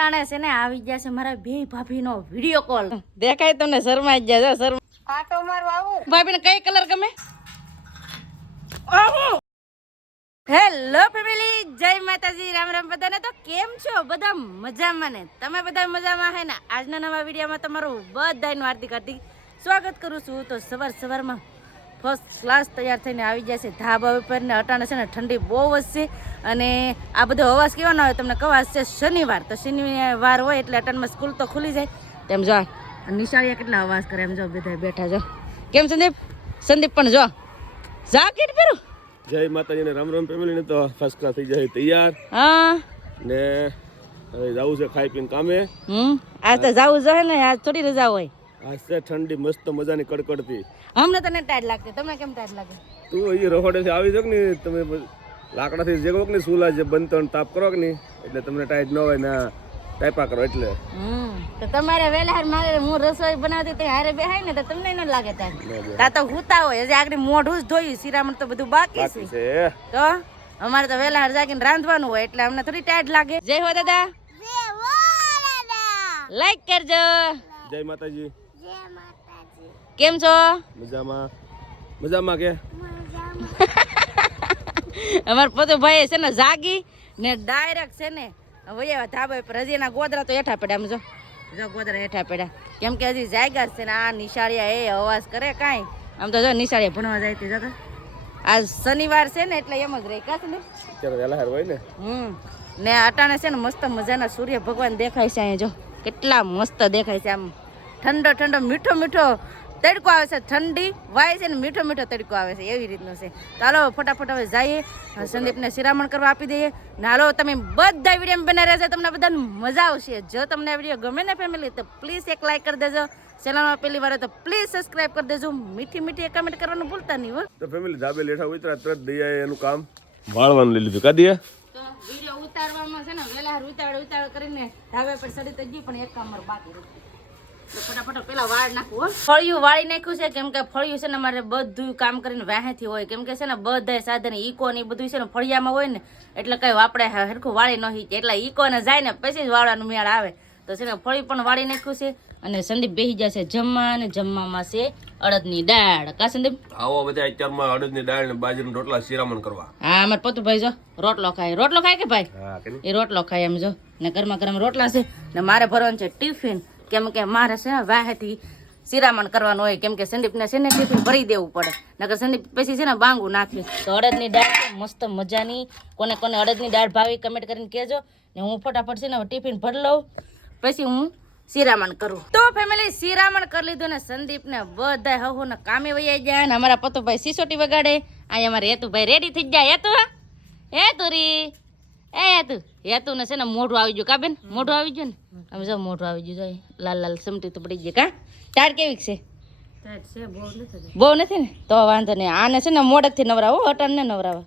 અટાણે છે ને આવી ગયા છે મારા બે ભાભીનો વીડિયો કોલ દેખાય તમને શરમાઈ જ જાય શરમ આટો મારવા આવું. ભાભીને કઈ કલર ગમે? હેલો ફેમિલી જય માતાજી રામ રામ બધાને તો કેમ છો? બધા મજામાં ને? તમે બધા મજામાં હે ને? આજના નવા વિડીયોમાં તમારું બધાનું હાર્દિક હાર્દિક સ્વાગત કરું છું. તો સવાર સવારમાં ફર્સ્ટ ક્લાસ તૈયાર થઈને આવી જાય છે. ધાબા ઉપર ને અટાણે છે ને ઠંડી બહુ જ છે. અને આ બધો અવાજ કેવાનો હોય તમને કહો છે શનિવાર. તો શનિવાર હોય એટલે અટાણમાં સ્કૂલ તો ખુલી જાય. તેમ જો નિશાળીએ કેટલા અવાજ કરે એમ જો બધા બેઠા જો. કેમ સંદીપ? સંદીપ પણ જો. જાકેટ પહેરું જય માતાજીને રામ રામ ફેમિલીને તો ફર્સ્ટ ક્લાસ થઈ જાય તૈયાર. હા. ને હવે જવું છે ખાઈ પીને કામે. હમ. આજ તો જાવું જોઈએ ને આજ થોડી રજા હોય. છે ઠંડી મસ્ત મજાની કડકડતી. અમને તને ટાઈટ લાગતી. તમને કેમ ટાઈટ લાગે? તું અહીં રહોડેથી આવી જાવ ને તમે લાકડાથી જેવો કે ને સુલા જે બનતો તાપ કરો કે નહીં? એટલે તમને ટાઈટ ન હોય ને ટાઈપા કરો એટલે. હમ તો તમારે વેલા હાર મારે હું રસોઈ બનાવતી તે હારે બેહાય ને તો તમને ન લાગે તા તો હુતા હોય હજી આગળ મોઢું જ ધોયું શિરામણ તો બધું બાકી છે. છે. તો અમારે તો વેલા હાર જાગીને રાંધવાનું હોય એટલે અમને થોડી ટાઈટ લાગે. જય હો દાદા. લાઈક કરજો. જય માતાજી. કેમ છો? મજામાં. મજામાં કે? અમાર પોતે ભાઈ છે ને જાગી ને ડાયરેક્ટ છે ને હવે ધાબા પર હજી એના ગોદરા તો હેઠા પડ્યા આમ જો. જો ગોદરા હેઠા પડ્યા. કેમ કે હજી જાગ્યા છે ને આ નિશાળિયા એ અવાજ કરે કાંઈ. આમ તો જો નિશાળિયા ભણવા જાય તે જતા. આજ શનિવાર છે ને એટલે એમ જ રહી કાશ ને. હોય ને. હમ. ને અટાણે છે ને મસ્ત મજાના સૂર્ય ભગવાન દેખાય છે અહીંયા જો. કેટલા મસ્ત દેખાય છે આમ. ઠંડો ઠંડો મીઠો મીઠો તડકો આવે છે. ઠંડી વાય છે ને મીઠો મીઠો તડકો આવે છે. એવી રીતનો છે. તો હાલો ફટાફટ હવે જઈએ. સંદીપને શિરામણ કરવા આપી દઈએ. ને હાલો તમે બધા વીડિયો બના છે તમને બધાને મજા આવશે. જો તમને આ વીડિયો ગમે ને ફેમિલી તો પ્લીઝ એક લાઈક કરી દેજો. ચેનલમાં પહેલી વાર તો પ્લીઝ સબસ્ક્રાઇબ કરી દેજો. મીઠી મીઠી કમેન્ટ કરવાનું ભૂલતા નહીં હો. તો ફેમિલી ધાબે લેઠા ઉતરા તરત દઈએ એનું કામ. વાળવાનું લઈ લીધું. કાઢીએ તો વીડિયો ઉતારવામાં છે ને વેલા હાર ઉતાવળ ઉતાવળ કરીને ધાબે પર સડી તો ગઈ પણ એક કામ બાકી ફળિયું વાળી નાખ્યું છે કેમ કે ફળિયું છે ને મારે બધું કામ કરીને વાહેથી હોય. કેમ કે છે ને બધા સાધન ઈકો ને બધું છે ને ફળિયામાં હોય ને એટલે કઈ આપણે હરખું વાળી ન હીચે એટલે ઈકો ને જાય ને પછી જ વાળવાનું મેળ આવે. તો છે ને ફળી પણ વાળી નાખ્યું છે અને સંદીપ બેસી જશે જમવા અને જમવામાં છે અડદની દાળ. કા સંદીપ? આવો બધા અત્યારમાં અડદની દાળ ને બાજરીના રોટલા શિરામણ કરવા. હા અમારે પતુભાઈ જો રોટલો ખાય. રોટલો ખાય કે ભાઈ? એ રોટલો ખાય એમ જો. ને ગરમા ગરમ રોટલા છે ને મારે ભરવાનું છે ટિફિન. કેમ કે મારે છે ને વાહેથી શિરામણ કરવાનું હોય. કેમ કે સંદીપને છે ને ટિફિન ભરી દેવું પડે. નકર સંદીપ પછી છે ને બાંગુ નાખી. તો અડદની દાળ મસ્ત મજાની. કોને કોને અડદની દાળ ભાવી કમેન્ટ કરીને કહેજો. ને હું ફટાફટ છે ને ટિફિન ભરી લઉં. પછી હું શિરામણ કરું. તો ફેમિલી શિરામણ કરી લીધું ને સંદીપને બધા હહુ ને કામે વૈયા ગયા ને અમારા પતુભાઈ સિસોટી વગાડે. અહીંયા અમારે હેતુભાઈ રેડી થઈ ગયા. હેતુ હે તુરી? એ હેતુ હેતુ ને છે ને મોઢું આવી ગયું કા બેન? મોઢું આવી ગયું ને? આમ જો મોઢું આવી ગયું જોઈએ લાલ લાલ સમટી તો પડી ગઈ કા? તાર કેવી છે? બહુ નથી ને. તો વાંધો નહીં. આને છે ને મોડેકથી નવરાવો અટન ને નવરાવા.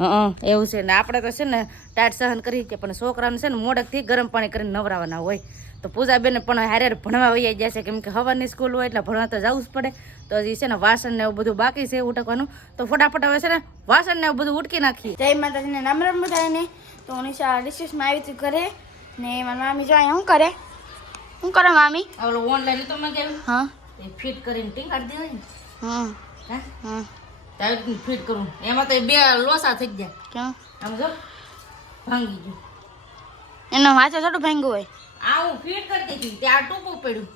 હા એવું છે ને. આપણે તો છે ને ટાટ સહન કરી કે પણ છોકરાને છે ને મોડેકથી ગરમ પાણી કરીને નવરાવાના હોય. તો પૂજાબેન પણ હારે ભણવા વહી જશે કેમ કે હવાની સ્કૂલ હોય એટલે ભણવા તો જવું જ પડે. તો હજી છે ને વાસણ ને એવું બધું બાકી છે ઉટકવાનું. તો ફટાફટ હવે છે ને વાસણ ને એવું બધું ઉટકી નાખીએ. જય માતાજીને રામ રામ બધાને. તો હું નિશા રિસેસમાં આવી હતી ઘરે. ને મારી મામી જો અહીંયા શું કરે? શું કરે મામી? ઓલો ઓનલાઈન તો મેં કેવું હા. એ ફિટ કરીને ટીંગાડી દેવાય ને. હા? હા તારી ફિટ કરું. એમાં તો બે લોસા થઈ ગયા. કેમ? આમ જો ભાંગી ગયું. એનો વાંચો થોડું ભાંગ્યું હોય. આ હું ફીટ કરતી હતી ત્યાં ટૂંકું પડ્યું.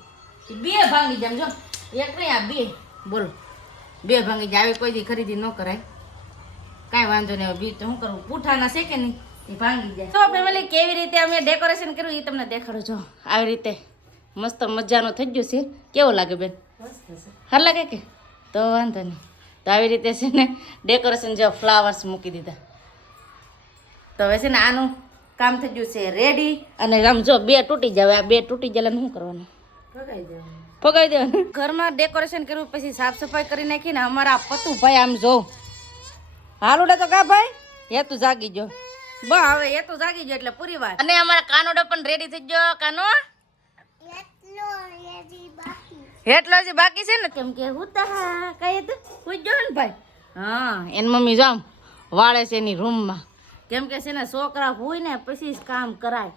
બે ભાંગી જાય જો. એક નહીં આ બે. બોલો. બે ભાંગી જાય આવી કોઈ દી ખરીદી ન કરાય. કાંઈ વાંધો નહીં બીજું તો શું કરવું પૂઠાના છે કે નહીં? એ ભાંગી જાય. તો ફેમિલી કેવી રીતે અમે ડેકોરેશન કર્યું એ તમને દેખાડું છો આવી રીતે મસ્ત મજાનું થઈ ગયું છે. કેવું લાગે બેન? હાર લાગે કે? તો વાંધો નહીં. તો આવી રીતે છે ને ડેકોરેશન જો ફ્લાવર્સ મૂકી દીધા. તો હવે છે ને આનું કામ થઈ ગયું છે રેડી અને આમ જો બે તૂટી જાય આ બે તૂટી જાય શું કરવાનું? ફગાવી દેવાનું. ઘરમાં ડેકોરેશન કર્યું પછી સાફ સફાઈ કરી નાખીને અમારા પતુભાઈ આમ જો. હાલુડા તો કા ભાઈ? હે તું જાગી જો. બસ હવે એ તો જાગી ગયો એટલે પૂરી વાત. અને અમારા કાનોડો પણ રેડી થઈ ગયો કાનો. એટલો હજી બાકી. છે ને? કેમ કે હું તા કઈ તું પૂછજો ને ભાઈ. હા એની મમ્મી જામ વાળે છે એની રૂમમાં કેમ કે છે ને છોકરા હોય ને પછી જ કામ કરાય.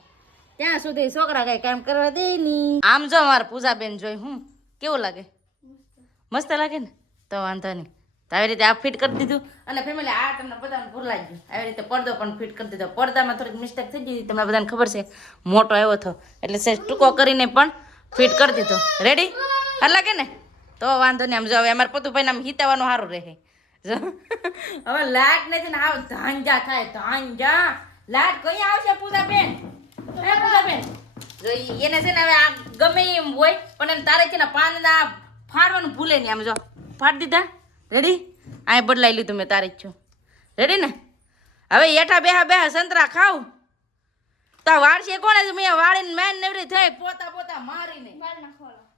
ત્યાં સુધી છોકરા કઈ કામ કરવા દે નહીં. આમ જો મારા પૂજાબેન જોઈ, હું કેવું લાગે? મસ્ત લાગે ને? તો વાંધો નહીં. તો આવી રીતે આ ફિટ કરી દીધું અને ફેમિલી આ તમને બધાને ભૂલાઈ ગયું. આવી રીતે પડદો પણ ફિટ કરી દીધો. પડદામાં થોડીક મિસ્ટેક થઈ ગઈ તમને બધાને ખબર છે. મોટો આવ્યો હતો. એટલે સહેજ ટૂંકો કરીને પણ ફિટ કરી દીધો. રેડી હાલ લાગે ને? તો વાંધો નહીં. આમ જો, હવે અમારે પતુભાઈને આમ હિતાવાનું સારું રહે. હવે લાટ નથી ને આવ ધાંજા થાય ધાંજા લાટ કઈ આવશે પૂજાબેન? હે પૂજાબેન? એને છે ને હવે આ ગમે એમ હોય પણ એમ તારે છે ને પાંદડા ફાડવાનું ભૂલે નહીં આમ જો. ફાડી દીધા? રેડી આ બદલાઈ લીધું મેં તારે જ છું. રેડી ને? હવે એઠા બેહા બેહા સંતરા ખાવ તો વાળશે કોણે મેં વાળીને મેન નેવરી થઈ પોતા પોતા મારીને.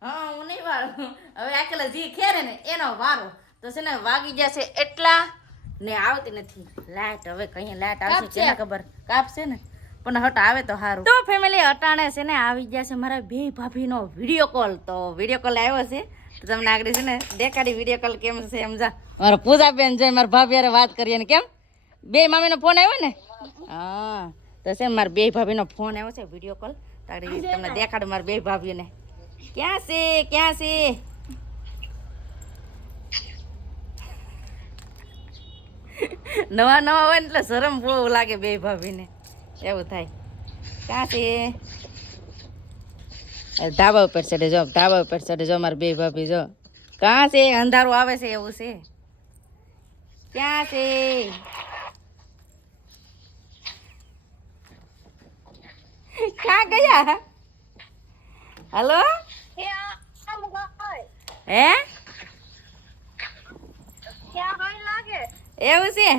હા હું નહીં વાળું. હવે એકલા જી ખેરે ને એનો વારો. તો છે ને વાગી જશે એટલા ને આવતી નથી. લાઈટ હવે કઈ લાઈટ આવશે કેને ખબર? કાપશે ને? પણ હટ આવે તો સારું તો ફેમિલી અટાણે છે ને આવી ગયા છે મારા બે ભાભીનો વીડિયો કોલ તો વીડિયો કોલ આવ્યો છે. તો તમને આગળ છે ને દેખાડી વીડિયો કોલ કેમ છે સમજા મારા પૂજાબેન જોઈ મારા ભાભી વાત કરીએ ને કેમ? બે મામીનો ફોન આવ્યો ને? હા. તો છે મારા બે ભાભીનો ફોન આવ્યો છે વીડિયો કોલ તો તમને દેખાડું મારા બે ભાભીઓને. ક્યાં છે? ક્યાં છે? નવા નવા હોય ને એટલે શરમ બહુ લાગે બે ભાભીને. એવું થાય. ક્યાં છે ધાબા ઉપર ચડે જો ધાબા ઉપર ચડે જો મારા બે ભાભી જો. ક્યાં છે અંધારું આવે છે એવું છે. ક્યાં છે ક્યાં ગયા? હલો? હે? એવું છે?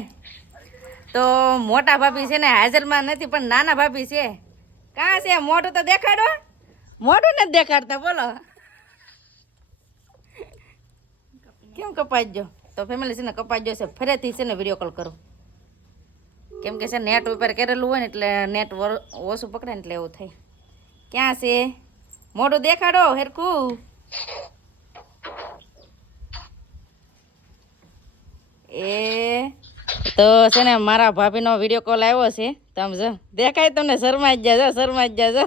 તો મોટા ભાભી છે ને હાજરમાં નથી, પણ નાના ભાભી છે. કાં છે? મોટું તો દેખાડો. મોટું નથી દેખાડતા, બોલો. કેમ કપાઈ તો ફેમિલી છે ને કપાઈ જશે ફરીથી છે ને વીડિયો કોલ કરું. કેમ કે છે નેટ ઉપર કરેલું હોય ને એટલે નેટ ઓછું પકડે ને એટલે એવું થાય. ક્યાં છે? મોઢું દેખાડો, હેરખું. એ તો છે ને મારા ભાભીનો વીડિયો કોલ આવ્યો છે. તમે જો દેખાય તમને શરમાઈ જ જાજો શરમાઈ જ જાજો.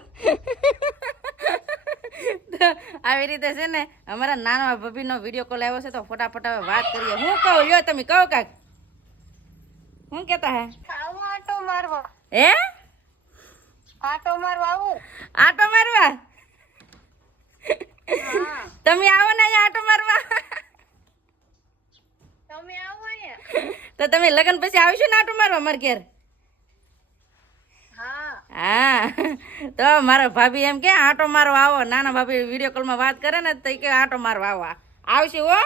આવી રીતે છે ને અમારા નાના ભાભીનો વીડિયો કોલ આવ્યો છે તો ફટાફટ હવે વાત કરીએ. હું કહું? લ્યો તમે કહો કાક. હું કહેતા હે? હે? આટો મારવા તમે આવો ને અહીંયા આટો મારવા. તો તમે લગ્ન પછી આવશો ને આટો મારવા મારા ઘેર? હા. તો મારા ભાભી એમ કે આટો મારવા આવો. નાના ભાભી વીડિયો કોલમાં વાત કરે ને તો કે આટો મારવા આવો. આવશું હો.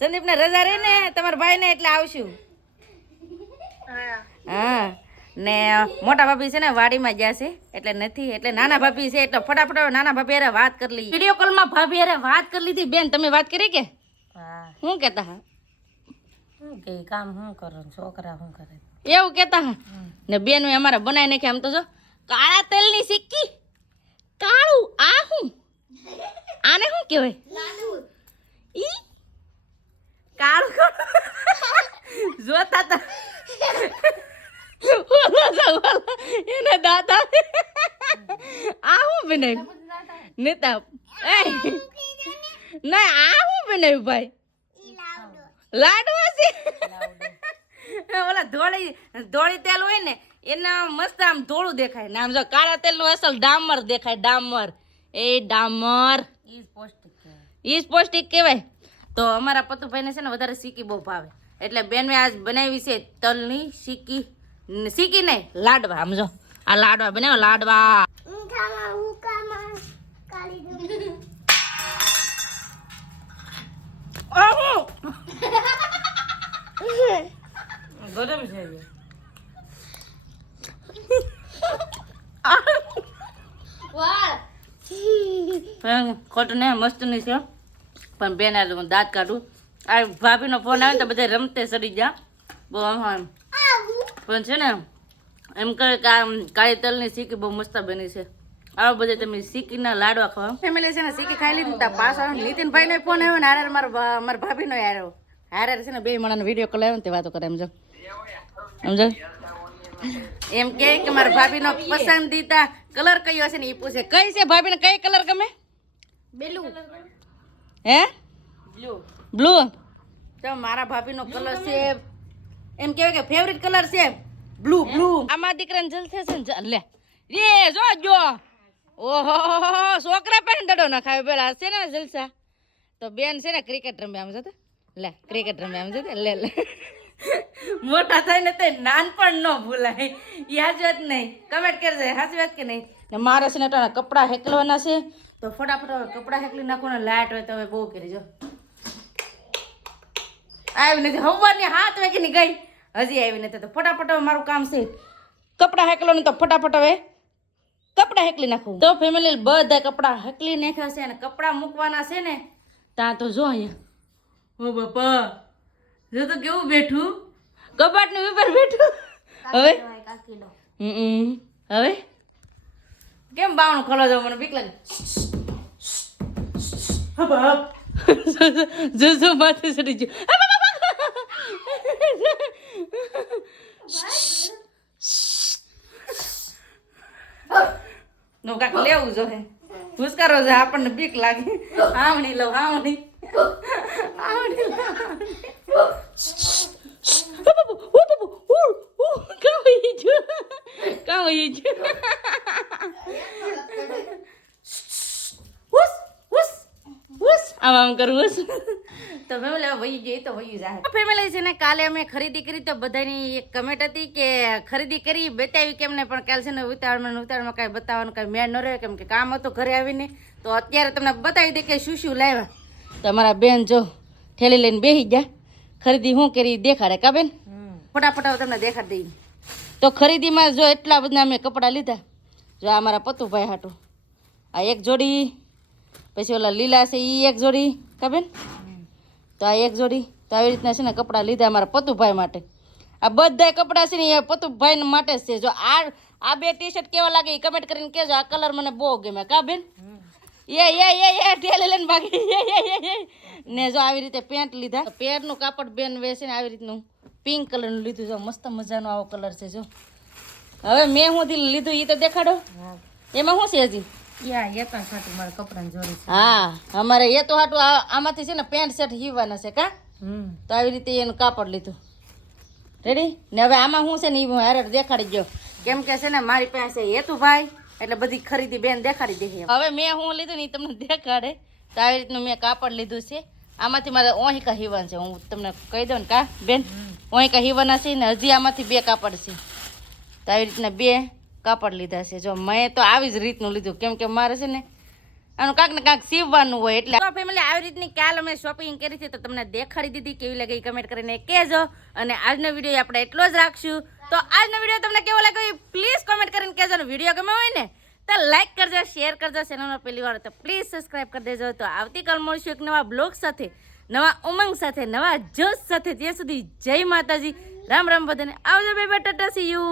સંદીપને રજા રહે ને તમારા ભાઈને એટલે આવશું. હા. ને મોટા ભાભી છે ને વાડીમાં ગયા છે એટલે નથી એટલે નાના ભાભી છે એટલે ફટાફટ નાના ભાભી અરે વાત કરી લઈએ. વીડિયો કોલમાં ભાભી અરે વાત કરી લીધી. બેન તમે વાત કરી કે? શું કહેતા હા? કે કામ શું કરો છોકરા શું કરે? એવું કહેતા હા? ને બેન અમારા બનાવી નાખે આમ તો જો કાળા તેલની સિક્કી કાળું આ શું આને શું કહેવાય? ઈ? કાળું જોતા તા. એને દાદા આ હું બનાવ્યું નેતા એ. ના આ હું બનાવ્યું ભાઈ. લાડવા છે. ઓલા ધોળી ધોળી તેલ હોય ને એના મસ્ત આમ ધોળું દેખાય. ને આમ જો કાળા તેલનું અસલ ડામર દેખાય ડામર. એ ડામર. ઈ જ પૌષ્ટિક કહેવાય. પૌષ્ટિક કહેવાય. તો અમારા પતુભાઈને છે ને વધારે સીકી બહુ ભાવે. એટલે બેનવે આજ બનાવી છે તલની સીકી સીકી નહીં લાડવા. સમજો આ લાડવા બનાવો લાડવા. આહુ! ગરમ છે મસ્ત નહીં છે. પણ બેન આજે હું દાંત કાઢું. આ ભાભીનો ફોન આવે ને તો બધા રમતે સડી જા. બહુ આમ. પણ છે ને એમ કહે કે આ કાળી તલની સીકી બહુ મસ્ત બની છે. આવા બધા તમે સીકીના લાડવા ખાવા ફેમિલી છે ને સીકી ખાઈ લીધી ત્યાં પાછો નીતિનભાઈનો ફોન આવ્યો ને હારે મારા મારા ભાભીનો આવ્યો. હારે છે ને બે માણાનો વીડિયો કોલ આવ્યો ને તે વાતો કરે સમજો જો. સમજો એમ કે કે મારા ભાભીનો પસંદીદા કલર કયો છે ને એ પૂછે. કઈ છે ભાભીને કઈ કલર ગમે? બ્લુ હે? બ્લુ બ્લુ તો મારા ભાભીનો કલર છે એમ કહેવાય કે ફેવરિટ કલર છે બ્લુ બ્લુ આમાં દીકરાને જલસે છે ને લે. રે જો જો. ઓહો છોકરા પણ દડો ના ખાવે પેલા છે ને જલસા? તો બેન છે ને ક્રિકેટ રમે આમ જતો. લે ક્રિકેટ રમે એમ જોતે લે લે. મોટા થઈને તે નાનપણ ન ભૂલાય. હાચ વાત નહીં. કમેન્ટ કરજે હાચ વાત કે નહીં? ને મારે છે ને તો કપડાં હેકલવાના છે. તો ફટાફટ હવે કપડાં હેકલી નાખો ને લાઇટ હોય તો હવે બહુ કરી જો. આવી નથી હવાની હાથ વાગીની ગઈ. હજી આવી નથી તો ફટાફટ હવે મારું કામ છે. કપડાં હેકલો ને તો ફટાફટ હવે કપડાં હેકલી નાખું. તો ફેમિલી બધા કપડાં હેકલી નાખ્યા છે અને કપડાં મૂકવાના છે ને ત્યાં તો જો અહીંયા. ઓ બાપા જો તો કેવું બેઠું? કબાટની ઉપર બેઠું. હવે? હવે? કેમ બાવણું ખોલો છો? મને બીક લાગે. જો જો માથે ચડી ગયું. નો કાક લેવું જો હે. ભૂસકારો છે આપણને બીક લાગે. આમણી લઉં આમણી લઉં કામ વહી ગયું કામ વહી ગયું હુસ હુસ હુસ કરવું તો ફેમિલી વહી ગઈ તો વહી જાય. ફેમિલી છે ને કાલે અમે ખરીદી કરી તો બધાની એક કમેન્ટ હતી કે ખરીદી કરી બતાવી કેમ ને પણ કાલે છે ને ઉતાવળમાં ઉતાવળમાં કાંઈ બતાવવાનું કાંઈ મેળ ન રહ્યો કેમ કે કામ હતું ઘરે આવીને. તો અત્યારે તમને બતાવી દે કે શું શું લાવ્યા. તમારા બેન જો ઠેલી લઈને બેસી ગયા. ખરીદી શું કરી દેખાડે કા બેન? ફટાફટ તમને દેખાડી દઈએ. તો ખરીદીમાં જો એટલા બધા અમે કપડાં લીધા. જો આ મારા પતુભાઈ હાટું. આ એક જોડી પછી ઓલા લીલા છે એ એક જોડી કા બેન? તો આ એક જોડી. તો આવી રીતના છે ને કપડાં લીધા મારા પતુભાઈ માટે. આ બધા કપડાં છે ને એ પતુભાઈ માટે જ છે. જો આ આ બે ટી શર્ટ કેવા લાગે એ કમેન્ટ કરીને કહેજો. આ કલર મને બહુ ગમે. કા બેન? એ એ એ એ ઠેલે લઈને ભાગી. ને જો આવી રીતે પેન્ટ લીધા. પેરનું કાપડ બેન વેસે ને આવી રીતનું પિંક કલરનું લીધું. જો મસ્ત મજાનો આવો કલર છે જો. હવે મેં હું લીધું એ તો દેખાડો. એમાં શું છે હજી? હા અમારે એ તો હાટું આમાંથી છે ને પેન્ટ શર્ટ હીવાના છે કા? તો આવી રીતે એનું કાપડ લીધું. રેડી ને હવે આમાં શું છે ને એ હું હારે દેખાડી ગયો. કેમ કે છે ને મારી પાસે હેતુભાઈ એટલે બધી ખરીદી બેન દેખાડી દે હવે મેં હું લીધું ને એ તમને દેખાડે. તો આવી રીતનું મેં કાપડ લીધું છે. આમાંથી મારે ઓહિકા હીવાન છે. હું તમને કહી દઉં ને કા? બેન? ઓહિકા હીવાના છે ને હજી આમાંથી બે કાપડ છે. તો આવી રીતના બે કાપડ લીધા છે. જો મેં તો આવી જ રીતનું લીધું. કેમ કે મારે છે ને આનું કાંક ને કાંક સીવવાનું હોય એટલે ફેમિલી આવી રીતની કાલ અમે શોપિંગ કરી હતી તો તમને દેખાડી દીધી કેવી લાગી કમેન્ટ કરીને કહેજો. અને આજનો વીડિયો આપણે એટલો જ રાખશું. તો આજનો વીડિયો તમને કેવો લાગ્યો પ્લીઝ કોમેન્ટ કરીને કહેજો. અને વીડિયો ગમે હોય ને તો લાઈક કરજો શેર કરજો ચેનલમાં પહેલી વાર તો પ્લીઝ સબસ્ક્રાઈબ કરી દેજો. તો આવતીકાલ મળશું એક નવા બ્લોગ સાથે, નવા ઉમંગ સાથે, નવા જોશ સાથે. ત્યાં સુધી જય માતાજી. રામ રામ બધાને. આવજો બે બેટા સી યુ